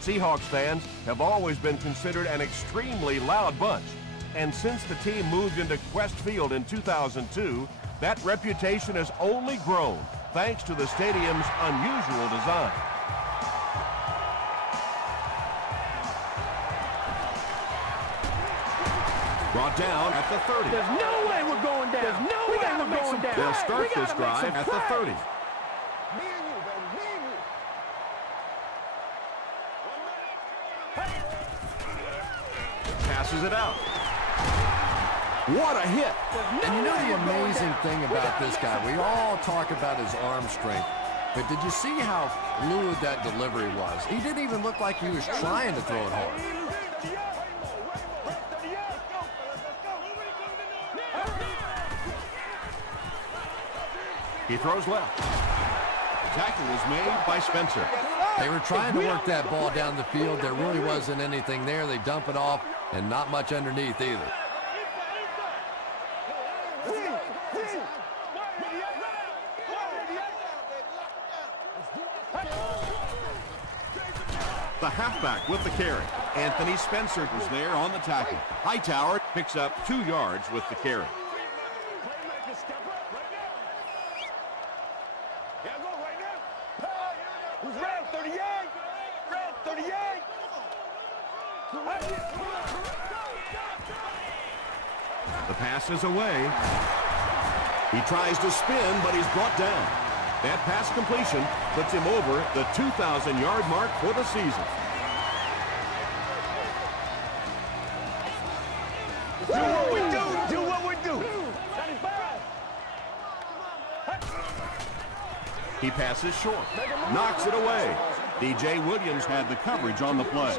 Seahawks fans have always been considered an extremely loud bunch, and since the team moved into Quest Field in 2002, that reputation has only grown thanks to the stadium's unusual design. Brought down at the 30. There's no way we're going down. There's no way we're going down. They'll start this drive at the 30. Passes it out. What a hit. And you know the amazing thing about this guy, we all talk about his arm strength, but did you see how fluid that delivery was? He didn't even look like he was trying to throw it hard. He throws left. Tackle was made by Spencer. They were trying to work that ball down the field. There really wasn't anything there. They dump it off, and not much underneath either. The halfback with the carry. Anthony Spencer was there on the tackle. Hightower picks up 2 yards with the carry. The pass is away. He tries to spin, but he's brought down. That pass completion puts him over the 2,000-yard mark for the season. Do what we do. Do what we do. He passes short. Knocks it away. DJ Williams had the coverage on the play.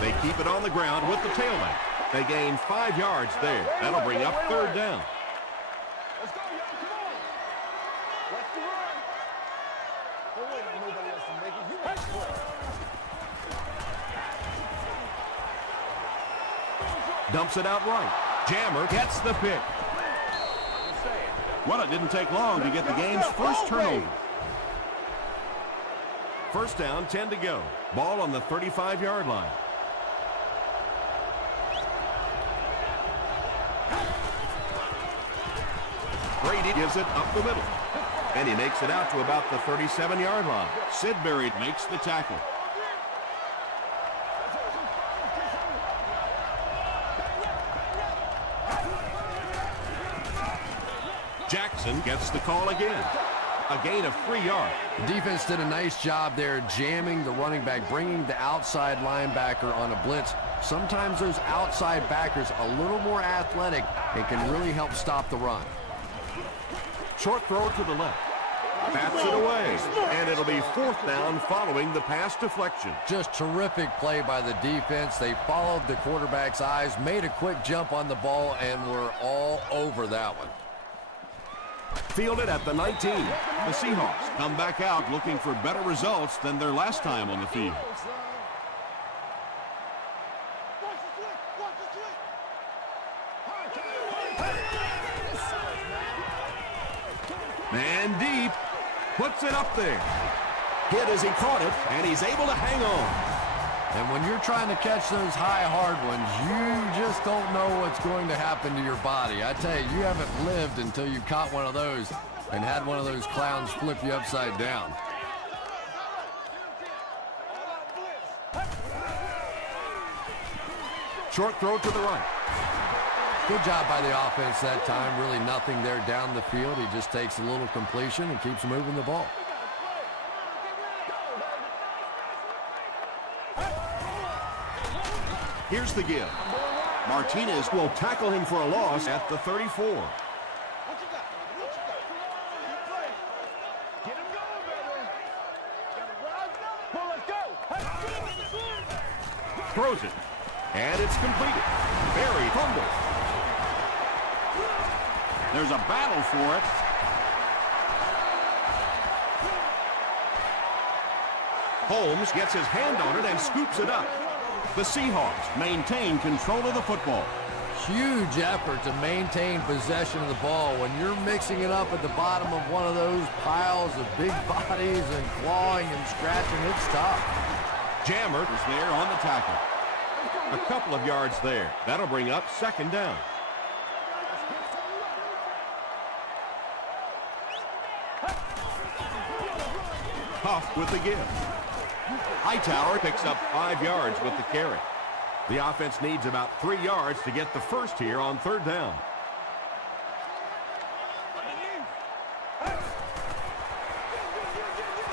They keep it on the ground with the tailback. They gain 5 yards there. That'll bring up 3rd down. Let's go, y'all. Come on. Let's run. Don't wait for nobody else to make it. You make it. Dumps it out right. Jammer gets the pick. Well, it didn't take long to get the game's first turnover. First down, 10 to go. Ball on the 35-yard line. Brady gives it up the middle. And he makes it out to about the 37-yard line. Sidbury makes the tackle. Jackson gets the call again. A gain of 3 yards. The defense did a nice job there jamming the running back, bringing the outside linebacker on a blitz. Sometimes those outside backers a little more athletic and can really help stop the run. Short throw to the left. Bats it away. And it'll be 4th down following the pass deflection. Just terrific play by the defense. They followed the quarterback's eyes, made a quick jump on the ball, and were all over that one. Fielded at the 19. The Seahawks come back out looking for better results than their last time on the field. Man deep. Puts it up there. Hit as he caught it, and he's able to hang on. And when you're trying to catch those high, hard ones, you just don't know what's going to happen to your body. I tell you, you haven't lived until you caught one of those and had one of those clowns flip you upside down. Short throw to the right. Good job by the offense that time. Really nothing there down the field. He just takes a little completion and keeps moving the ball. Here's the give. Martinez will tackle him for a loss at the 34. Throws it. And it's completed. Barry fumbles. There's a battle for it. Holmes gets his hand on it and scoops it up. The Seahawks maintain control of the football. huge effort to maintain possession of the ball. When you're mixing it up at the bottom of one of those piles of big bodies and clawing and scratching, it's tough. Jammer is there on the tackle. A couple of yards there. That'll bring up second down. Huff with the give. Hightower picks up 5 yards with the carry. The offense needs about 3 yards to get the first here on third down.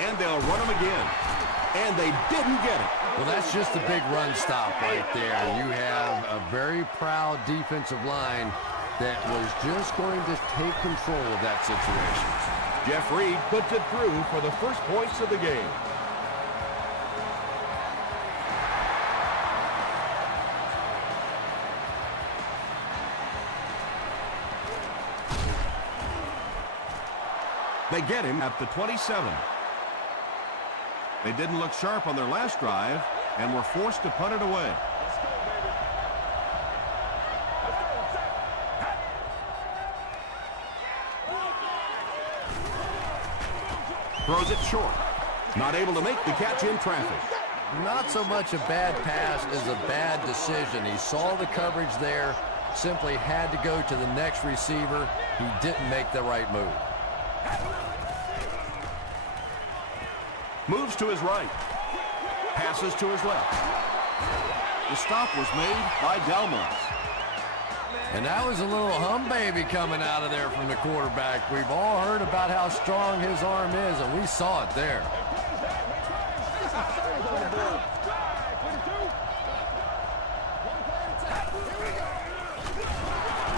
And they'll run him again. And they didn't get it. Well, that's just a big run stop right there. You have a very proud defensive line that was just going to take control of that situation. Jeff Reed puts it through for the first points of the game. They get him at the 27. They didn't look sharp on their last drive and were forced to punt it away. Throws it short. Not able to make the catch in traffic. Not so much a bad pass as a bad decision. He saw the coverage there, simply had to go to the next receiver. He didn't make the right move. Moves to his right. Passes to his left. The stop was made by Delmas. And that was a little hum baby coming out of there from the quarterback. We've all heard about how strong his arm is, and we saw it there.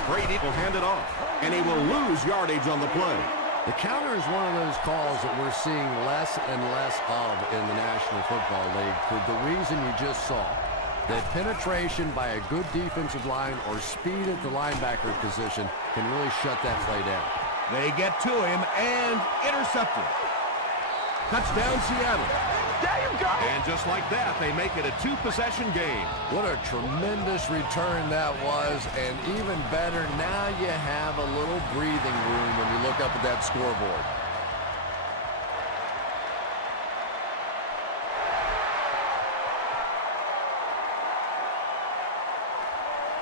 Brady will hand it off, and he will lose yardage on the play. The counter is one of those calls that we're seeing less and less of in the National Football League for the reason you just saw. That penetration by a good defensive line or speed at the linebacker position can really shut that play down. They get to him and intercepted. Touchdown Seattle. There you go. And just like that, they make it a 2-possession game. What a tremendous return that was, and even better, now you have a little breathing room when you look up at that scoreboard.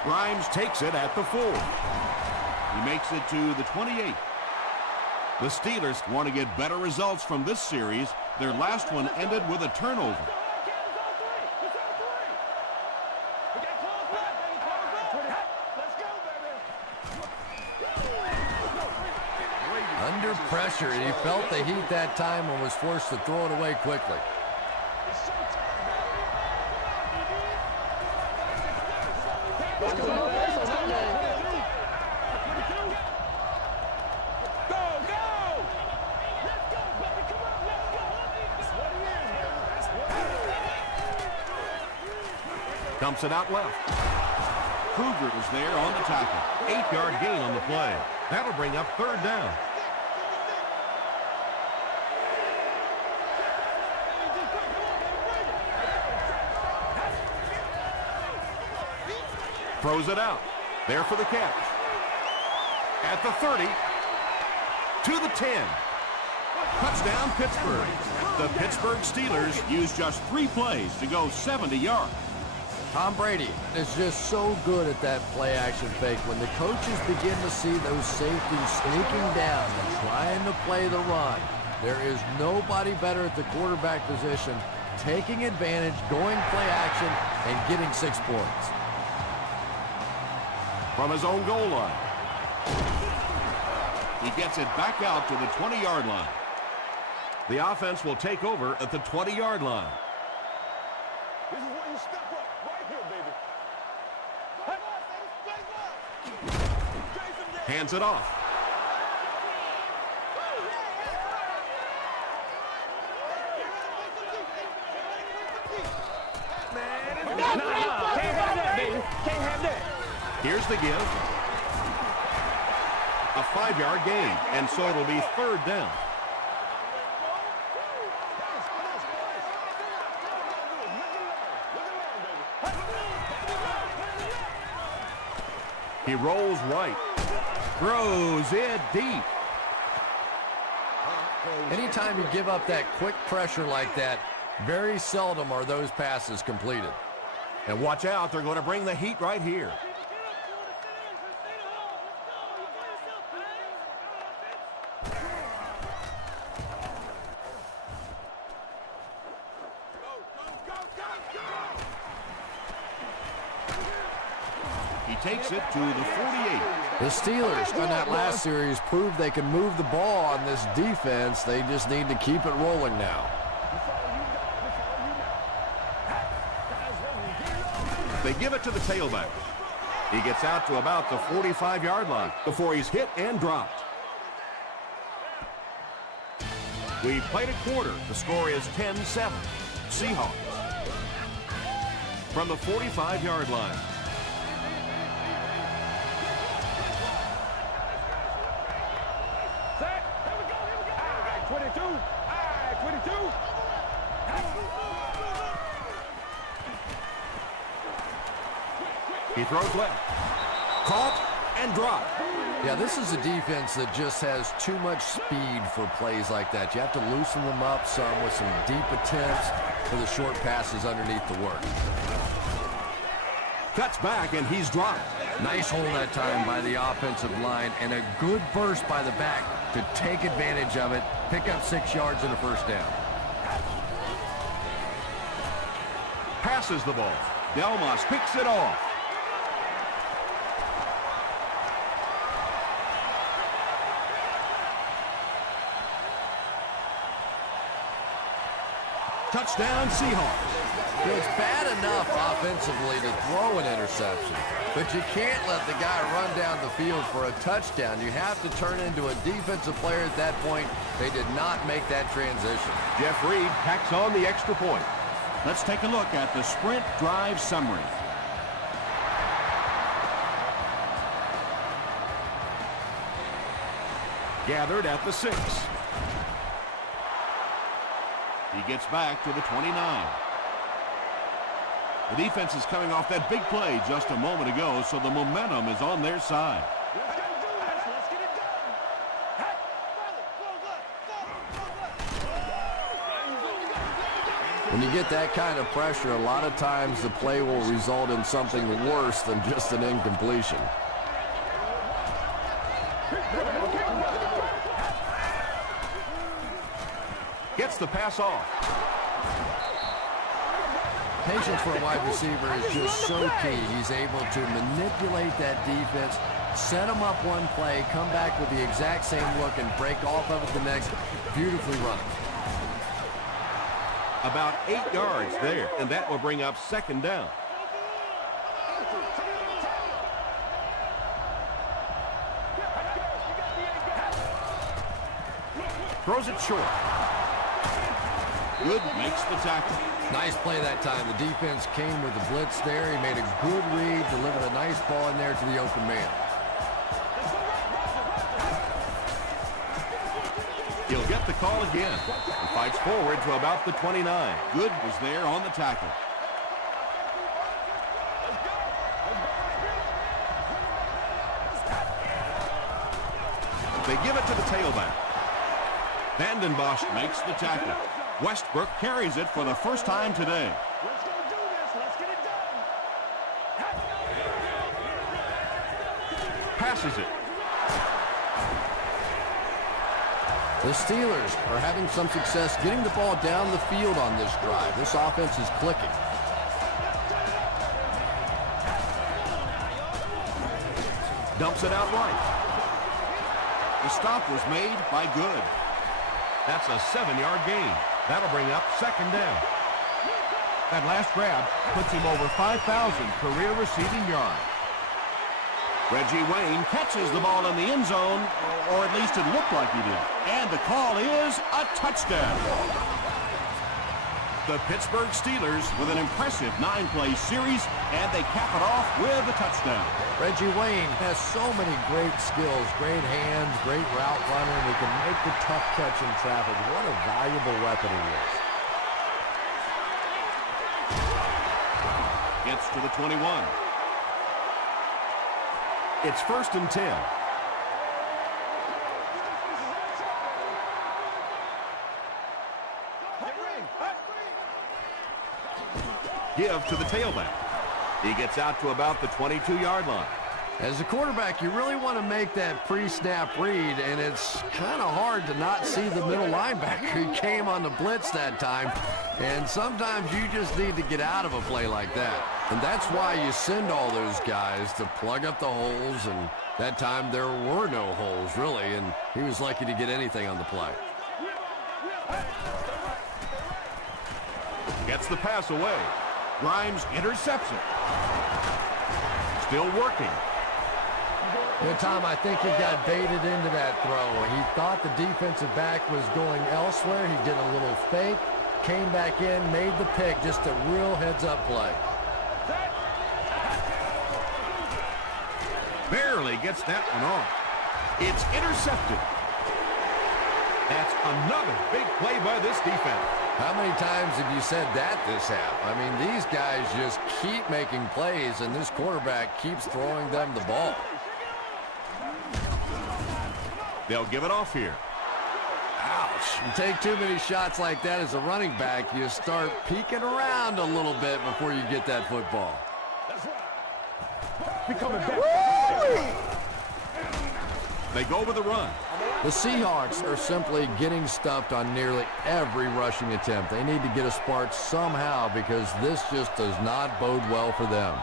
Grimes takes it at the 4. He makes it to the 28. The Steelers want to get better results from this series. Their last one ended with a turnover. Under pressure, he felt the heat that time and was forced to throw it away quickly. Dumps it out left. Kruger is there on the tackle. 8-yard gain on the play. That'll bring up third down. Throws it out. There for the catch. At the 30. To the 10. Touchdown, Pittsburgh. The Pittsburgh Steelers use just 3 plays to go 70 yards. Tom Brady is just so good at that play-action fake. When the coaches begin to see those safeties sneaking down and trying to play the run, there is nobody better at the quarterback position taking advantage, going play-action, and getting 6 points. From his own goal line. He gets it back out to the 20-yard line. The offense will take over at the 20-yard line. This is where you step up. Right here, baby. Hands it off. Can't have that, baby. Can't have that. Here's the give. A 5-yard gain, and so it'll be third down. He rolls right. Throws it deep. Anytime you give up that quick pressure like that, very seldom are those passes completed. And watch out, they're going to bring the heat right here. He takes it to the 48. The Steelers on that last series proved they can move the ball on this defense. They just need to keep it rolling now. They give it to the tailback. He gets out to about the 45-yard line before he's hit and dropped. We played a quarter. The score is 10-7. Seahawks. From the 45-yard line. Set. Here we go. All right, 22. All right, 22. He throws left. Caught and dropped. Yeah, this is a defense that just has too much speed for plays like that. You have to loosen them up some with some deep attempts for the short passes underneath the work. Cuts back, and he's dropped. Nice hold that time by the offensive line, and a good burst by the back to take advantage of it, pick up 6 yards and a first down. Passes the ball. Delmas picks it off. Touchdown, Seahawks. It's bad enough offensively to throw an interception, but you can't let the guy run down the field for a touchdown. You have to turn into a defensive player at that point. They did not make that transition. Jeff Reed packs on the extra point. Let's take a look at the sprint drive summary. Gathered at the 6. He gets back to the 29. The defense is coming off that big play just a moment ago, so the momentum is on their side. Let's go do this. Let's get it done. Hey, When you get that kind of pressure, a lot of times the play will result in something worse than just an incompletion. Gets the pass off. Patience for a wide receiver is just so key. He's able to manipulate that defense, set them up one play, come back with the exact same look, and break off of it the next. Beautifully run. About 8 yards there, and that will bring up second down. Throws it short. Good makes the tackle. Nice play that time. The defense came with the blitz there. He made a good read, delivered a nice ball in there to the open man. He'll get the call again. He fights forward to about the 29. Good was there on the tackle. They give it to the tailback. Vanden Bosch makes the tackle. Westbrook carries it for the first time today. Let's go do this. Let's get it done. Passes it. The Steelers are having some success getting the ball down the field on this drive. This offense is clicking. Dumps it out right. The stop was made by Good. That's a 7-yard gain. That'll bring up second down. That last grab puts him over 5,000 career receiving yards. Reggie Wayne catches the ball in the end zone, or at least it looked like he did. And the call is a touchdown. The Pittsburgh Steelers with an impressive 9-play series, and they cap it off with a touchdown. Reggie Wayne has so many great skills, great hands, great route runner, and he can make the tough catch in traffic. What a valuable weapon he is. Gets to the 21. It's 1st and 10. Give to the tailback. He gets out to about the 22-yard line. As a quarterback, you really want to make that pre-snap read, and it's kind of hard to not see the middle linebacker. He came on the blitz that time, and sometimes you just need to get out of a play like that. And that's why you send all those guys to plug up the holes, and that time there were no holes, really, and he was lucky to get anything on the play. Gets the pass away. Grimes intercepts it. Still working. You know, Tom, I think he got baited into that throw. He thought the defensive back was going elsewhere. He did a little fake, came back in, made the pick, just a real heads-up play. Barely gets that one off. It's intercepted. That's another big play by this defense. How many times have you said that this half? I mean, these guys just keep making plays, and this quarterback keeps throwing them the ball. They'll give it off here. Ouch. You take too many shots like that as a running back, you start peeking around a little bit before you get that football. They go with the run. The Seahawks are simply getting stuffed on nearly every rushing attempt. They need to get a spark somehow because this just does not bode well for them.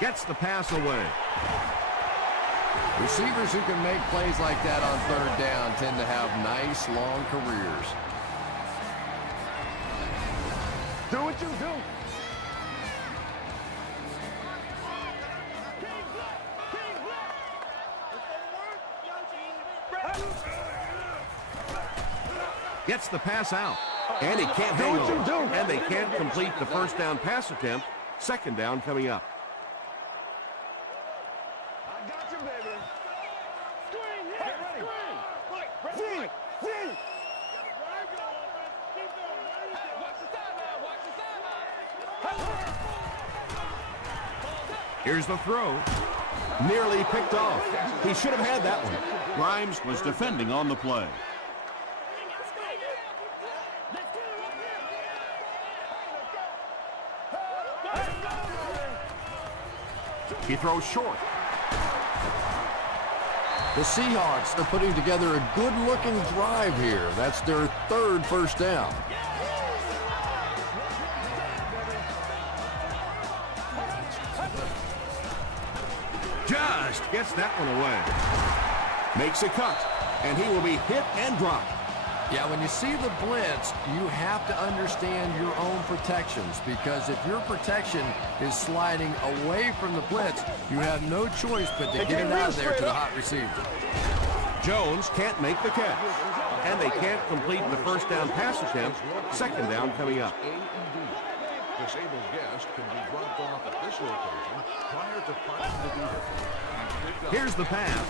Gets the pass away. Receivers who can make plays like that on 3rd down tend to have nice, long careers. Do what you do. Gets the pass out. And he can't hang on. And they can't complete the 1st down pass attempt. 2nd down coming up. I got you, baby. Screen, yeah, screen. Screen. Watch the sideline, watch the sideline. Here's the throw. Nearly picked off. He should have had that one. Grimes was defending on the play. He throws short. The Seahawks are putting together a good-looking drive here. That's their 3rd 1st down. Just gets that one away. Makes a cut. And he will be hit and dropped. Yeah, when you see the blitz, you have to understand your own protections because if your protection is sliding away from the blitz, you have no choice but to get it out of there to the hot receiver. Jones can't make the catch. And they can't complete the 1st down pass attempt. 2nd down coming up. Disabled guest can be dropped off at this location prior to parking the vehicle. Here's the pass.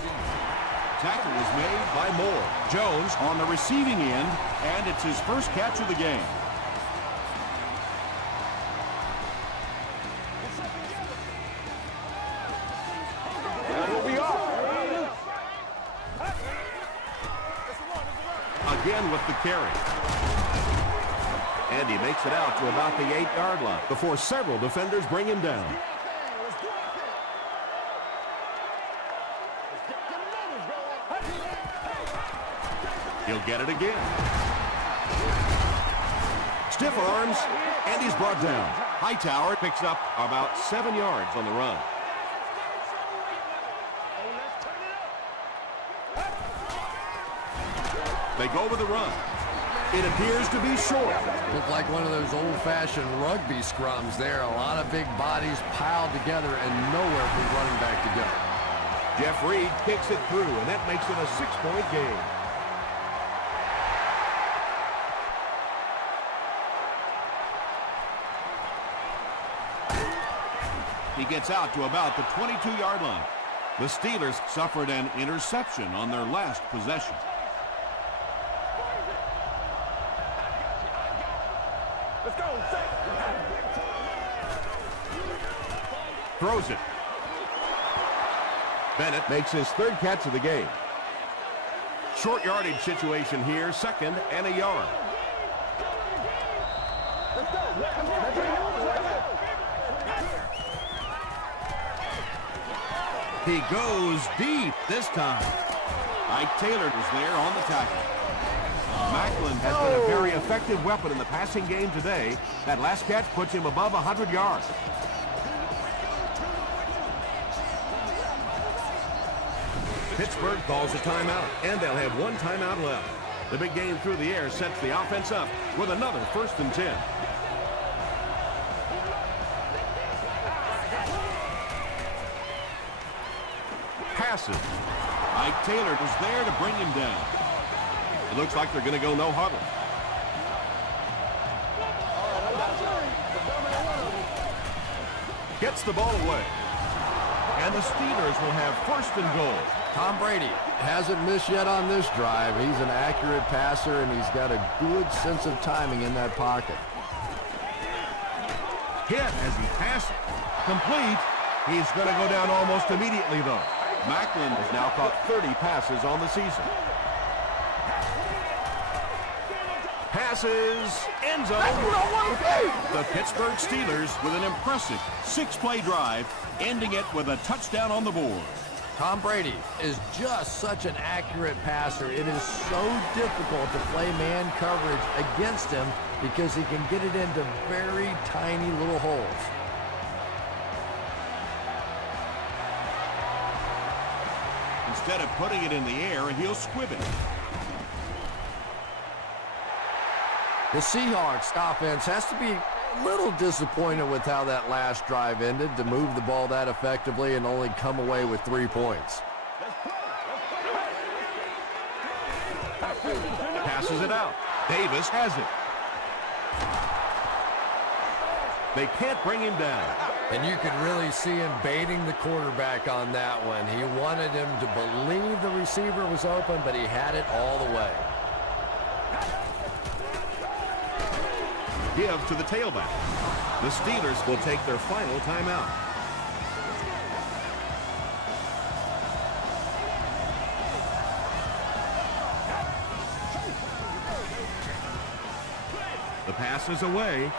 Tackle is made by Moore. Jones on the receiving end, and it's his 1st catch of the game. Again with the carry. And he makes it out to about the 8-yard line before several defenders bring him down. He'll get it again. Stiff arms, and he's brought down. Hightower picks up about 7 yards on the run. They go with the run. It appears to be short. Looked like one of those old-fashioned rugby scrums there. A lot of big bodies piled together and nowhere for the running back to go. Jeff Reed kicks it through, and that makes it a 6-point game. He gets out to about the 22-yard line. The Steelers suffered an interception on their last possession. Let's go. Throws it. Bennett makes his third catch of the game. Short yardage situation here, 2nd and a yard. He goes deep this time. Ike Taylor was there on the tackle. Macklin has been a very effective weapon in the passing game today. That last catch puts him above 100 yards. Pittsburgh calls a timeout, and they'll have one timeout left. The big game through the air sets the offense up with another 1st and 10. Passes. Ike Taylor was there to bring him down. It looks like they're going to go no huddle. Gets the ball away. And the Steelers will have 1st and goal. Tom Brady hasn't missed yet on this drive. He's an accurate passer, and he's got a good sense of timing in that pocket. Hit as he passes. Complete. He's going to go down almost immediately, though. Macklin has now caught 30 passes on the season. Passes. End zone. The Pittsburgh Steelers with an impressive 6-play drive, ending it with a touchdown on the board. Tom Brady is just such an accurate passer. It is so difficult to play man coverage against him because he can get it into very tiny little holes. Instead of putting it in the air, he'll squib it. The Seahawks offense has to be a little disappointed with how that last drive ended to move the ball that effectively and only come away with 3 points. Passes it out. Davis has it. They can't bring him down. And you could really see him baiting the quarterback on that one. He wanted him to believe the receiver was open, but he had it all the way. Give to the tailback. The Steelers will take their final timeout. The pass is away.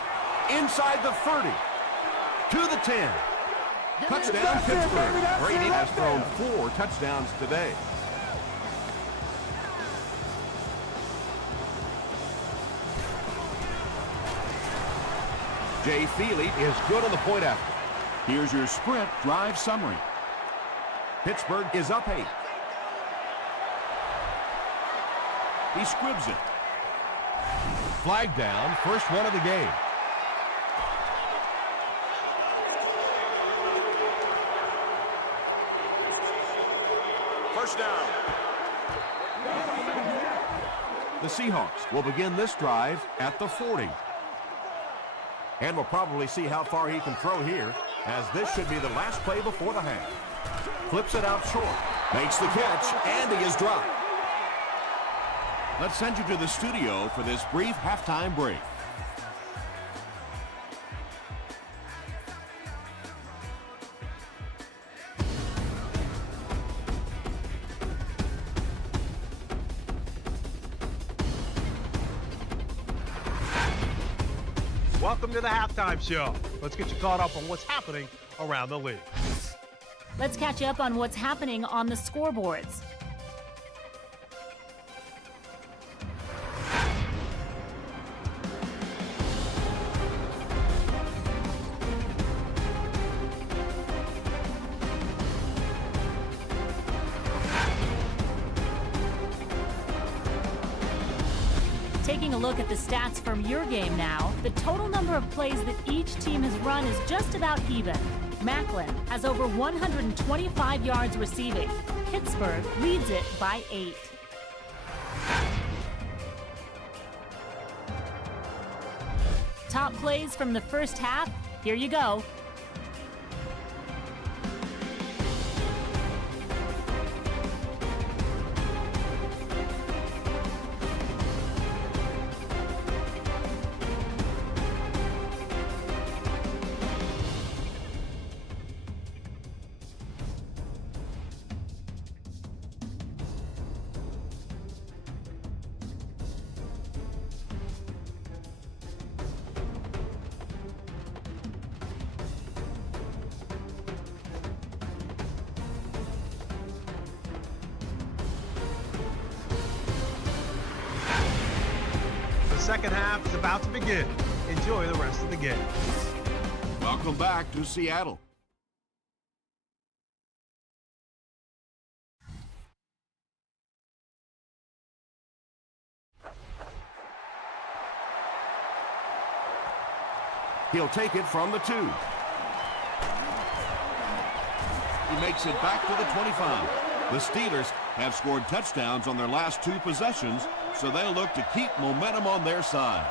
Inside the 30. To the 10. Touchdown Pittsburgh. Brady has thrown 4 touchdowns today. Jay Feely is good on the point after. Here's your sprint drive summary. Pittsburgh is up 8. He squibs it. Flag down, first one of the game. First down. The Seahawks will begin this drive at the 40. And we'll probably see how far he can throw here, as this should be the last play before the half. Flips it out short. Makes the catch, and he is dropped. Let's send you to the studio for this brief halftime break. Welcome to the halftime show. Let's get you caught up on what's happening around the league. Let's catch you up on what's happening on the scoreboards. Taking a look at the stats from your game now, the total number of plays that each team has run is just about even. Macklin has over 125 yards receiving. Pittsburgh leads it by 8. Top plays from the first half, here you go. second half is about to begin. Enjoy the rest of the game. Welcome back to Seattle. He'll take it from the 2. He makes it back to the 25. The Steelers have scored touchdowns on their last 2 possessions, so they'll look to keep momentum on their side.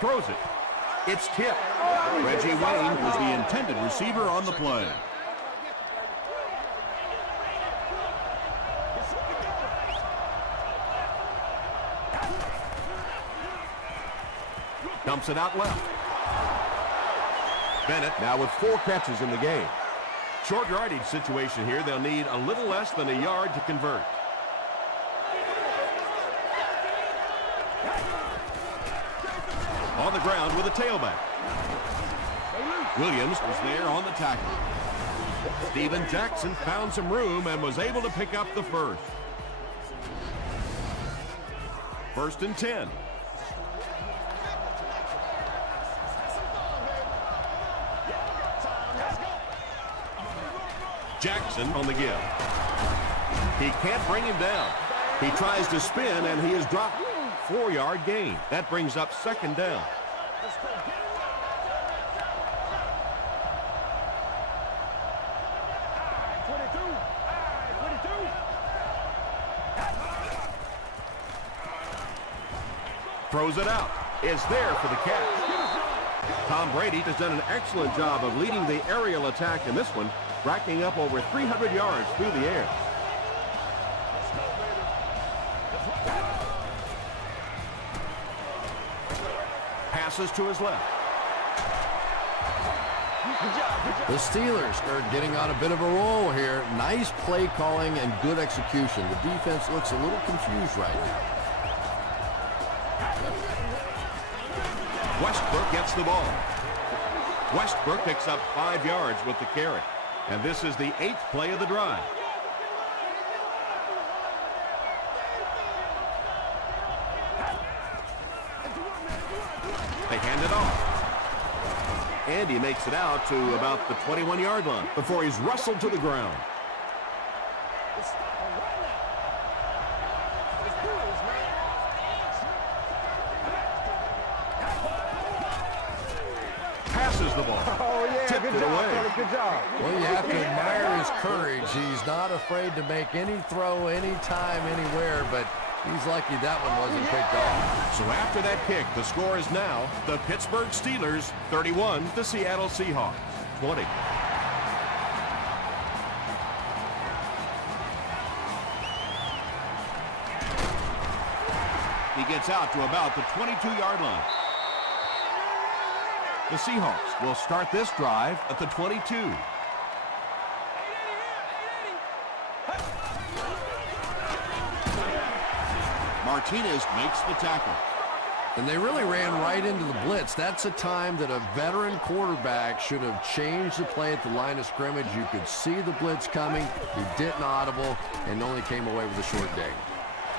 Throws it. It's tipped. Reggie Wayne was the intended receiver on the play. Dumps it out left. Bennett now with 4 catches in the game. Short yardage situation here. They'll need a little less than a yard to convert. On the ground with a tailback. Williams was there on the tackle. Steven Jackson found some room and was able to pick up the first. 1st and 10. Jackson on the give. He can't bring him down. He tries to spin, and he is dropped. 4-yard gain. That brings up 2nd down. Throws it out. It's there for the catch. Tom Brady has done an excellent job of leading the aerial attack in this one, racking up over 300 yards through the air. Passes to his left. The Steelers are getting on a bit of a roll here. Nice play calling and good execution. The defense looks a little confused right now. Westbrook gets the ball. Westbrook picks up 5 yards with the carry. And this is the 8th play of the drive. They hand it off. And he makes it out to about the 21-yard line before he's wrestled to the ground. Passes the ball. Oh, yeah, Tipped good it job, away. Fellas, good job. Well, you have to admire his courage. He's not afraid to make any throw, anytime, anywhere, but he's lucky that one wasn't picked off. So after that kick, the score is now the Pittsburgh Steelers 31, the Seattle Seahawks 20. He gets out to about the 22-yard line. The Seahawks will start this drive at the 22. Martinez makes the tackle. And they really ran right into the blitz. That's a time that a veteran quarterback should have changed the play at the line of scrimmage. You could see the blitz coming. He didn't audible and only came away with a short day.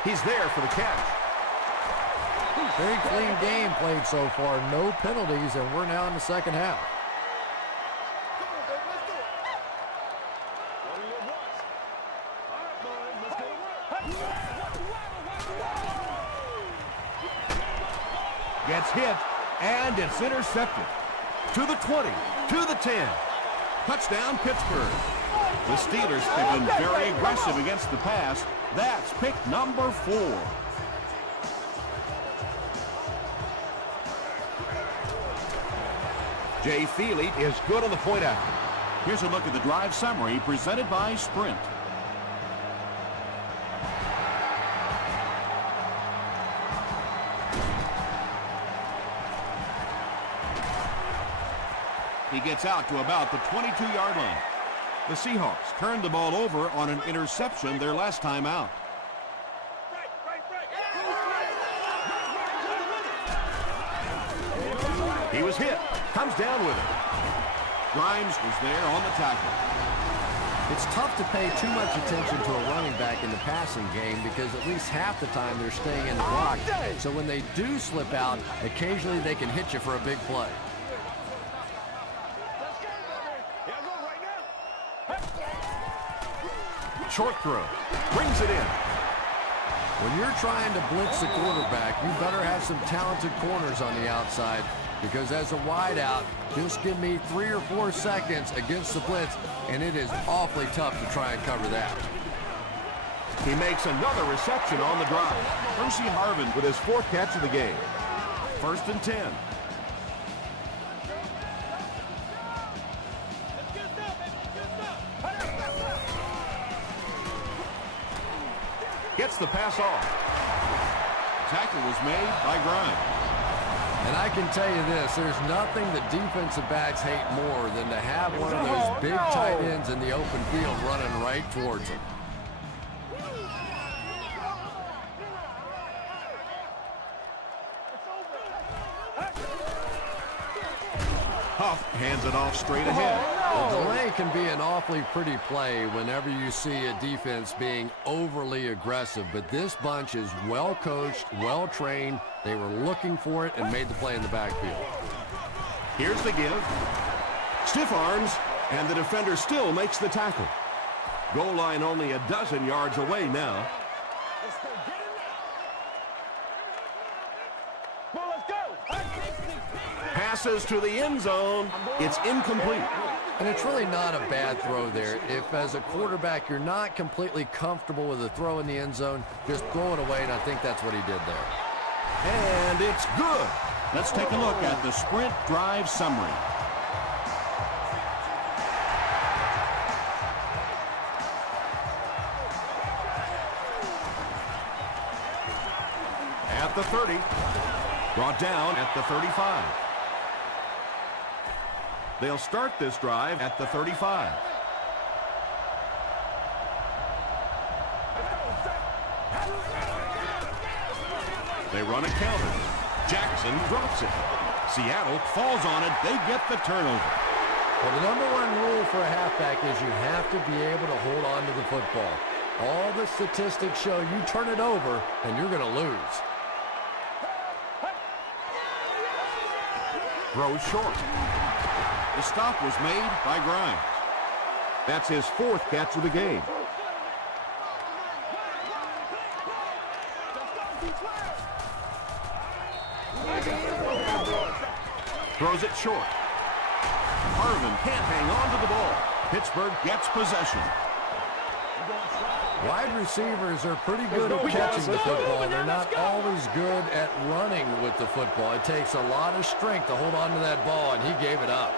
He's there for the catch. Very clean game played so far. No penalties, and we're now in the second half. Gets hit, and it's intercepted. To the 20, to the 10. Touchdown, Pittsburgh. The Steelers have been very aggressive against the pass. That's pick number 4. Jay Feely is good on the point after. Here's a look at the drive summary presented by Sprint. He gets out to about the 22-yard line. The Seahawks turned the ball over on an interception their last time out. He was hit. Comes down with it. Grimes was there on the tackle. It's tough to pay too much attention to a running back in the passing game because at least half the time they're staying in the block. So when they do slip out, occasionally they can hit you for a big play. Short throw. Brings it in. When you're trying to blitz the quarterback, you better have some talented corners on the outside because as a wideout, just give me 3 or 4 seconds against the blitz, and it is awfully tough to try and cover that. He makes another reception on the drive. Percy Harvin with his 4th catch of the game. 1st and 10. Gets the pass off. Tackle was made by Grimes. And I can tell you this, there's nothing that defensive backs hate more than to have one of those big tight ends in the open field running right towards them. Huff hands it off straight ahead. The delay can be an awfully pretty play whenever you see a defense being overly aggressive, but this bunch is well coached, well trained. They were looking for it and made the play in the backfield. Here's the give. Stiff arms, and the defender still makes the tackle. Goal line only a dozen yards away now. Passes to the end zone. It's incomplete. And it's really not a bad throw there. If, as a quarterback, you're not completely comfortable with a throw in the end zone, just throw it away, and I think that's what he did there. And it's good. Let's take a look at the sprint drive summary. At the 30. Brought down at the 35. They'll start this drive at the 35. They run a counter. Jackson drops it. Seattle falls on it. They get the turnover. Well, the number one rule for a halfback is you have to be able to hold on to the football. All the statistics show you turn it over, and you're going to lose. Throws short. The stop was made by Grimes. That's his 4th catch of the game. Throws it short. Harvin can't hang on to the ball. Pittsburgh gets possession. Wide receivers are pretty good at catching the football. They're not always good at running with the football. It takes a lot of strength to hold on to that ball, and he gave it up.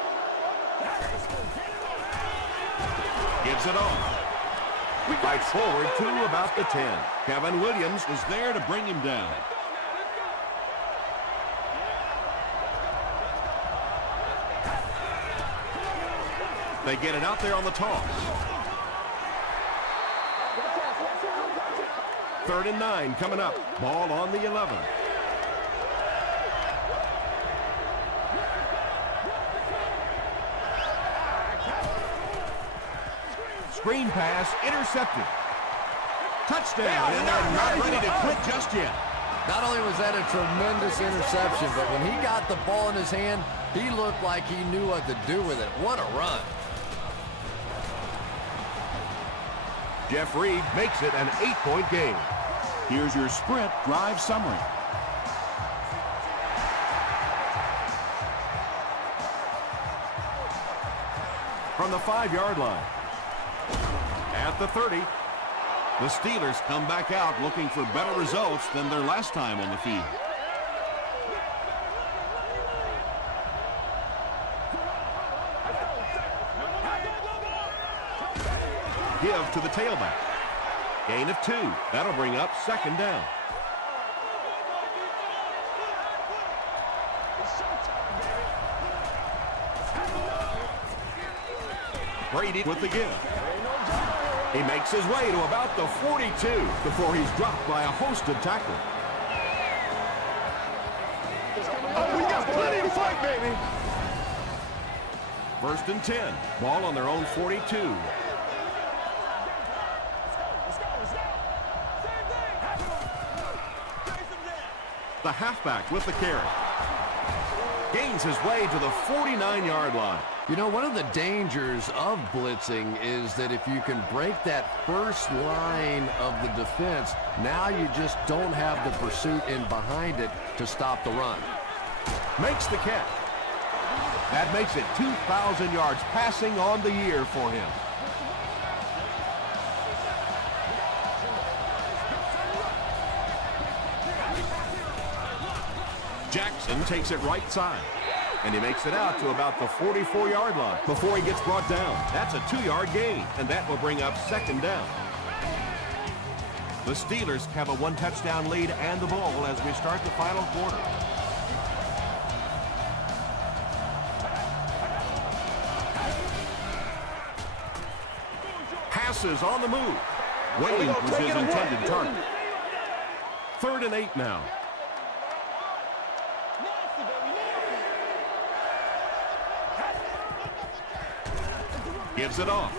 Gives it off. Fights forward to about the 10. Kevin Williams was there to bring him down. They get it out there on the toss. 3rd and 9 coming up. Ball on the 11. Screen pass intercepted. Touchdown, and they're not ready to quit just yet. Not only was that a tremendous interception, but when he got the ball in his hand, he looked like he knew what to do with it. What a run. Jeff Reed makes it an 8-point game. Here's your sprint drive summary. From the 5-yard line. At the 30. The Steelers come back out looking for better results than their last time on the field. Give to the tailback. Gain of 2. That'll bring up 2nd down. Brady with the give. He makes his way to about the 42 before he's dropped by a host of tacklers. Oh, we got plenty to fight, baby. 1st and 10. Ball on their own 42. The halfback with the carry. Gains his way to the 49-yard line. You know, one of the dangers of blitzing is that if you can break that first line of the defense, now you just don't have the pursuit in behind it to stop the run. Makes the catch. That makes it 2,000 yards passing on the year for him. Jackson takes it right side. And he makes it out to about the 44-yard line before he gets brought down. That's a 2-yard gain, and that will bring up second down. The Steelers have a 1-touchdown lead and the ball as we start the final quarter. Passes on the move. Waiting was his intended target. 3rd and 8 now. Gives it off.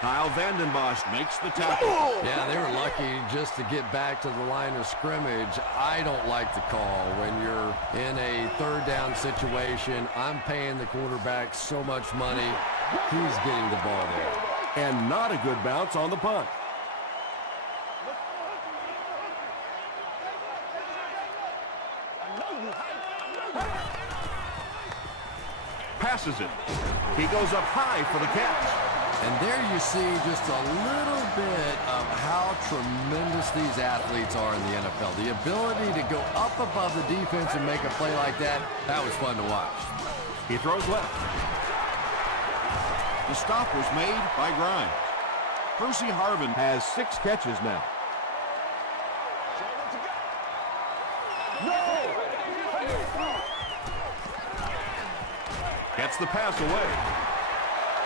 Kyle Vanden Bosch makes the tackle. Yeah, they were lucky just to get back to the line of scrimmage. I don't like the call when you're in a 3rd down situation. I'm paying the quarterback so much money. He's getting the ball there. And not a good bounce on the punt. Passes it. He goes up high for the catch. And there you see just a little bit of how tremendous these athletes are in the NFL. The ability to go up above the defense and make a play like that, that was fun to watch. He throws left. The stop was made by Grimes. Percy Harvin Has 6 catches now. gets the pass away.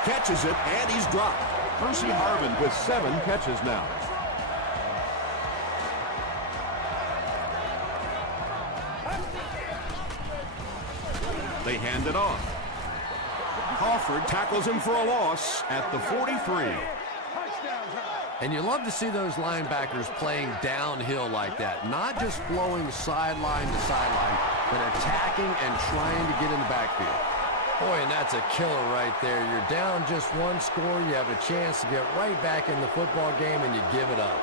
Catches it, and he's dropped. Percy Harvin with 7 catches now. They hand it off. Crawford tackles him for a loss at the 43. And you love to see those linebackers playing downhill like that, not just flowing sideline to sideline, but attacking and trying to get in the backfield. Boy, and that's a killer right there. You're down just 1 score, you have a chance to get right back in the football game, and you give it up.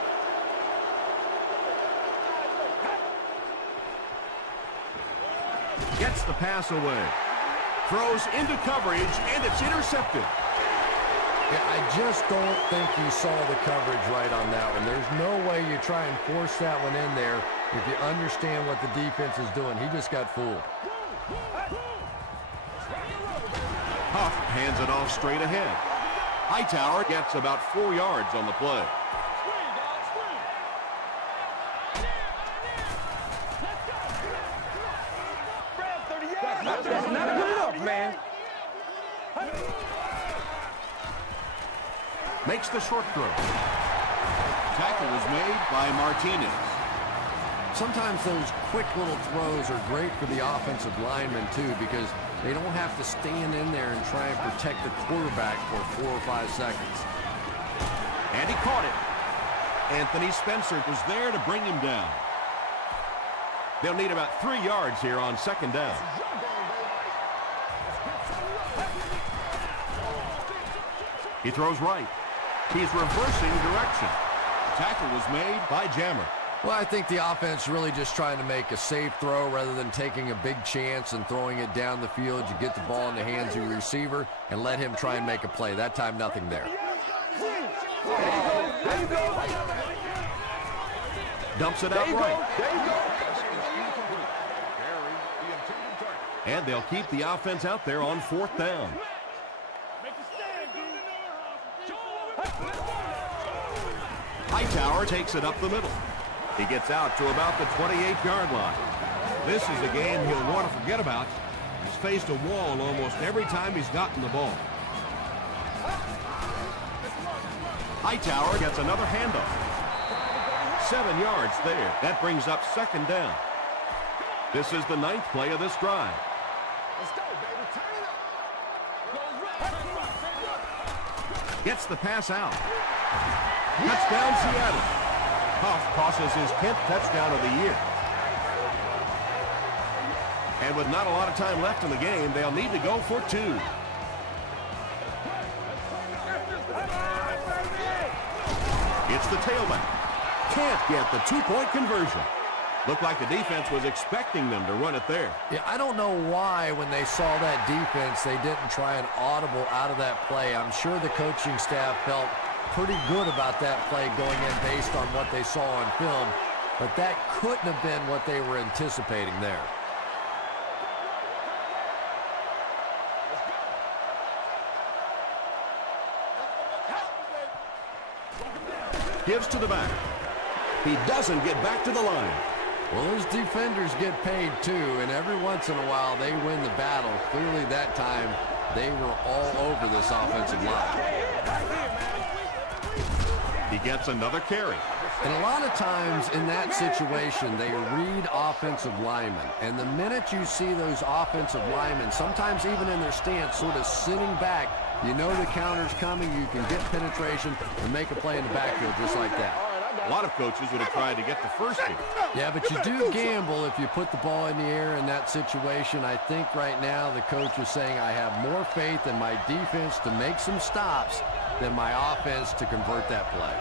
Gets the pass away. Throws into coverage, and it's intercepted. Yeah, I just don't think you saw the coverage right on that one. There's no way you try and force that one in there if you understand what the defense is doing. He just got fooled. Huff hands it off straight ahead. Hightower gets about 4 yards on the play. That's not good enough, man. Makes the short throw. Tackle was made by Martinez. Sometimes those quick little throws are great for the offensive linemen, too, because they don't have to stand in there and try and protect the quarterback for 4 or 5 seconds. And he caught it. Anthony Spencer was there to bring him down. They'll need about 3 yards here on second down. He throws right. He's reversing direction. Tackle was made by Jammer. Well, I think the offense really just trying to make a safe throw rather than taking a big chance and throwing it down the field. You get the ball in the hands of your receiver and let him try and make a play. That time, nothing there. There you go. Dumps it out right. There you go. And they'll keep the offense out there on 4th down. Hightower takes it up the middle. He gets out to about the 28-yard line. This is a game he'll want to forget about. He's faced a wall almost every time he's gotten the ball. Hightower gets another handoff. 7 yards there. That brings up second down. This is the 9th play of this drive. Let's go, baby. Turn it up. Gets the pass out. Touchdown, Seattle. Huff tosses his 10th touchdown of the year. And with not a lot of time left in the game, they'll need to go for 2. It's the tailback. Can't get the 2-point conversion. Looked like the defense was expecting them to run it there. Yeah, I don't know why when they saw that defense, they didn't try an audible out of that play. I'm sure the coaching staff felt pretty good about that play going in based on what they saw on film, but that couldn't have been what they were anticipating there. Gives to the back. He doesn't get back to the line. Well, those defenders get paid too, and every once in a while they win the battle. Clearly that time they were all over this offensive line. He gets another carry. And a lot of times in that situation, they read offensive linemen. And the minute you see those offensive linemen, sometimes even in their stance, sort of sitting back, you know the counter's coming, you can get penetration and make a play in the backfield just like that. A lot of coaches would have tried to get the first here. Yeah, but you do gamble if you put the ball in the air in that situation. I think right now the coach is saying I have more faith in my defense to make some stops than my offense to convert that play.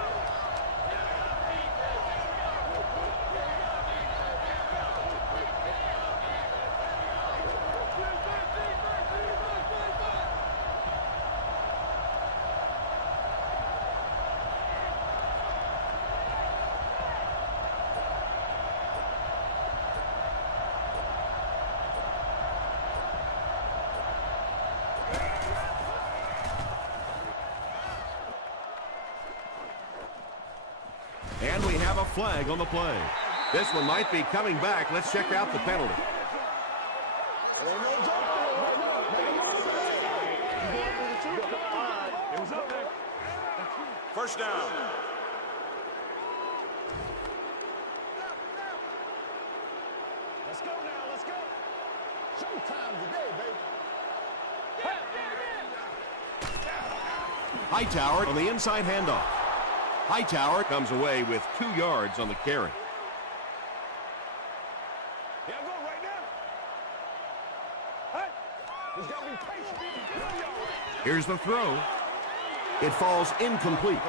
And we have a flag on the play. This one might be coming back. Let's check out the penalty. First down. Let's go now, let's go. Showtime today, baby. Hightower on the inside handoff. Hightower comes away with 2 yards on the carry. Yeah, go right now. Hey, he's got to be patient. Here's the throw. It falls incomplete.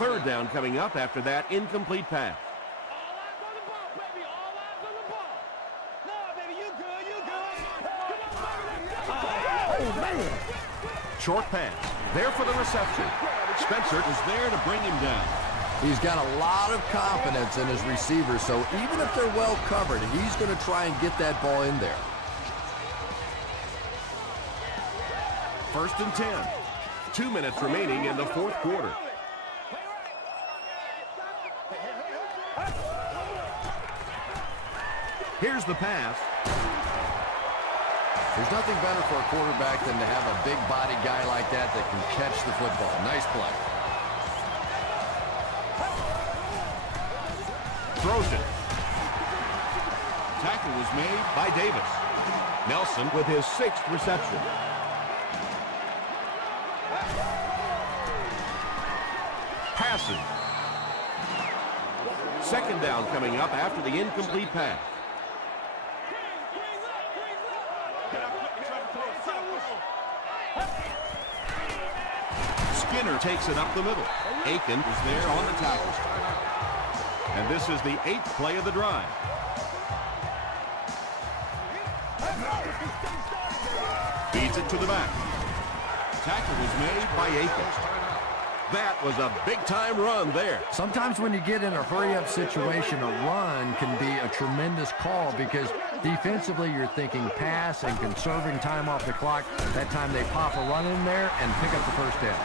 Third down coming up after that incomplete pass. All eyes on the ball, baby. All eyes on the ball. No, baby, you good, you good. Come on, baby, let's go. Oh, man. Short pass. There for the reception. Spencer is there to bring him down. He's got a lot of confidence in his receivers, so even if they're well covered, he's going to try and get that ball in there. First and 10. 2 minutes remaining in the fourth quarter. Here's the pass. There's nothing better for a quarterback than to have a big body guy like that that can catch the football. Nice play. Throws it. Tackle was made by Davis. Nelson with his 6th reception. Passes. Second down coming up after the incomplete pass. Skinner takes it up the middle. Aiken is there on the tackle. And this is the 8th play of the drive. Feeds it to the back. Tackle was made by Aiken. That was a big-time run there. Sometimes when you get in a hurry-up situation, a run can be a tremendous call because defensively you're thinking pass and conserving time off the clock. That time they pop a run in there and pick up the first down.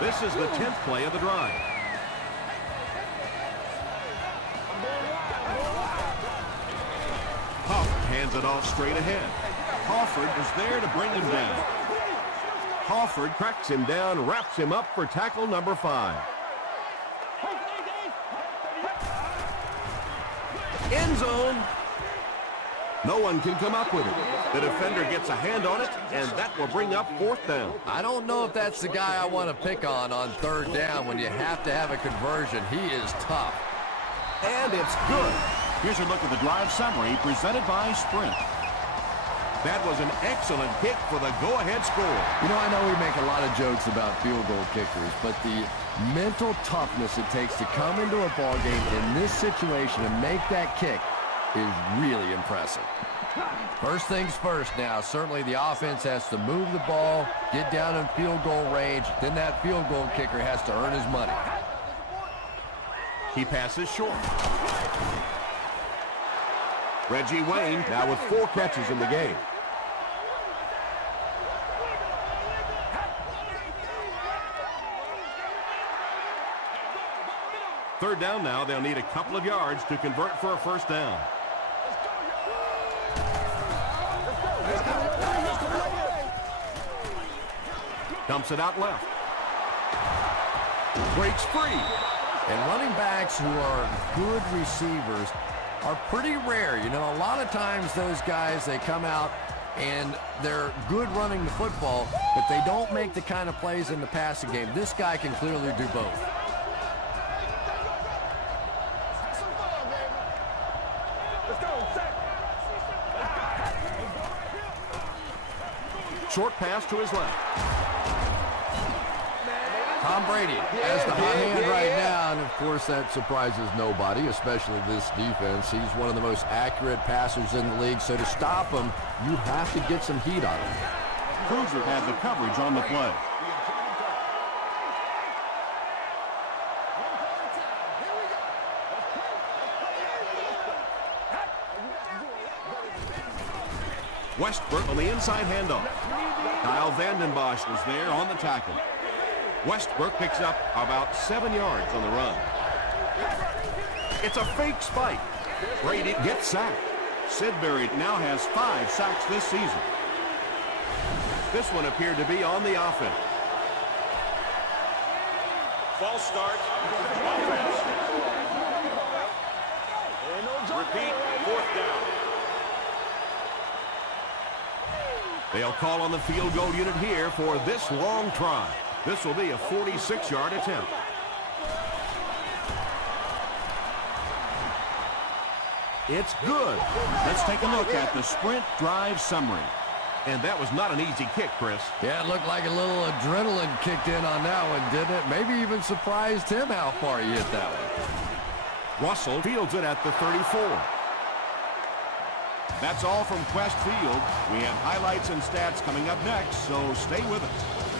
This is the 10th play of the drive. Huff hands it off straight ahead. Hawford is there to bring him down. Hawford cracks him down, wraps him up for tackle number 5. End zone. No one can come up with it. The defender gets a hand on it, and that will bring up 4th down. I don't know if that's the guy I want to pick on 3rd down when you have to have a conversion. He is tough. And it's good. Here's a look at the drive summary presented by Sprint. That was an excellent kick for the go-ahead score. You know, I know we make a lot of jokes about field goal kickers, but the mental toughness it takes to come into a ball game in this situation and make that kick is really impressive. First things first now, certainly the offense has to move the ball, get down in field goal range, then that field goal kicker has to earn his money. He passes short. Reggie Wayne now with 4 catches in the game. Third down now. They'll need a couple of yards to convert for a first down. Dumps it out left. Breaks free. And running backs who are good receivers are pretty rare. You know, a lot of times those guys, they come out and they're good running the football, but they don't make the kind of plays in the passing game. This guy can clearly do both. Short pass to his left. Tom Brady has the hot hand right now, and of course that surprises nobody, especially this defense. He's one of the most accurate passers in the league, so to stop him, you have to get some heat on him. Kruger had the coverage on the play. Westbrook on the inside handoff. Kyle Vanden Bosch was there on the tackle. Westbrook picks up about 7 yards on the run. It's a fake spike. Brady gets sacked. Sidbury now has 5 sacks this season. This one appeared to be on the offense. False start. Offense. Repeat, 4th down. They'll call on the field goal unit here for this long try. This will be a 46-yard attempt. It's good. Let's take a look at the Sprint drive summary. And that was not an easy kick, Chris. Yeah, it looked like a little adrenaline kicked in on that one, didn't it? Maybe even surprised him how far he hit that one. Russell fields it at the 34. That's all from Quest Field. We have highlights and stats coming up next, so stay with us.